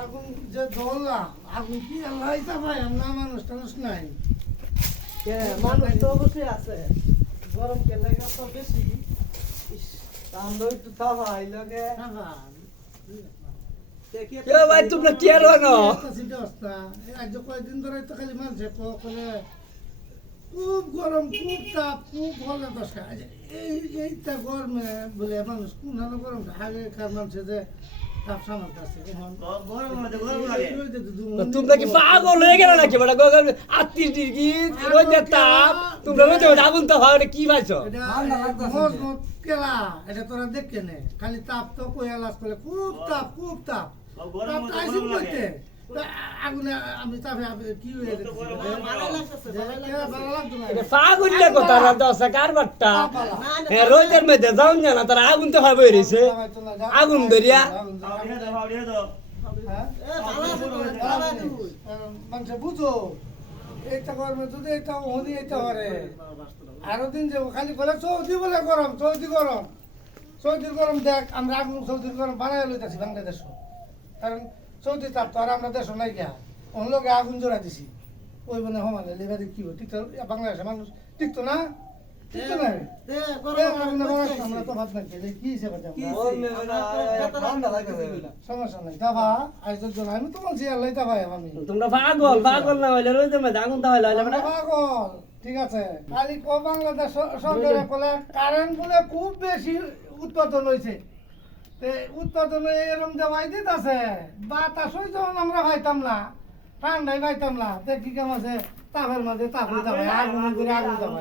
আগুন যে জ্বললাম, আগুন কি আল্লাহ ভাই আমরা মানুষ টানুষ নাই। মানুষ তো অবশ্যই আছে, গরম কেলে তো বেশি। আমরা একটু থামাই লাগে ভাই তোমরা কি আর না আজ কয়েকদিন ধরে তো খালি মানছে করে খুব গরম, খুব তাপ, খুব ভালো দশটা এইটা গরমে বলে মানুষ কোন ধরনের গরম আগেকার মানুষে যে তাপ সামাল আছে তোমরা কি পাগল হয়ে গেল নাকি বেটা 38 ডিগ্রি রোদের তাপ তোমরা রোদে আগুন তো হয় কি ভাইছো মজবুত কেলা এটা তোরা দেখে নে খালি তাপ তো কইয়ালাস করে খুব তাপ, খুব তাপ তাপ আইসিন কইতে আগুনে আমি তাপে কি হয়ে গেছে এটা পাগল লাগে তারা দশা কারবারটা রোদের মধ্যে যাও না তারা আগুন তো হয় বই রইছে আগুন ধরিয়া মানুষ বুঝো এইটা গরমে যদি এইটা হলি এইটা হরে আরো দিন যাবো খালি বলে সৌদি বলে গরম, সৌদি গরম, সৌদির গরম দেখ আমরা আগুন সৌদির গরম বানাই লইতেছি বাংলাদেশ। কারণ সৌদি তাপ তো আর আমরা দেশ নাই গিয়া অন্য লোকে আগুন জোড়া দিছি ওই মানে হমালে লেবারে কি টিকতো বাংলাদেশের মানুষ টিকতো না, টিকতো না আমরা তো ভাব না কি হিসেবে সমস্যা নাই দাবা আয়োজন জন্য আমি তো বলছি আল্লাহ দাবাই আমি তোমরা পাগল পাগল না হইলে রোদের মধ্যে আগুন তো হইলে আমরা পাগল ঠিক আছে। খালি বাংলাদেশ সরকারের বলে কারেন্ট বলে খুব বেশি উৎপাদন হয়েছে, উৎপাদন এরকম দেওয়াই দিত আছে বাতাসই যখন আমরা পাইতাম না, ঠান্ডাই পাইতাম না, কি কাম আছে তাপের মাঝে তাপ আগুন করে আগুন দেওয়া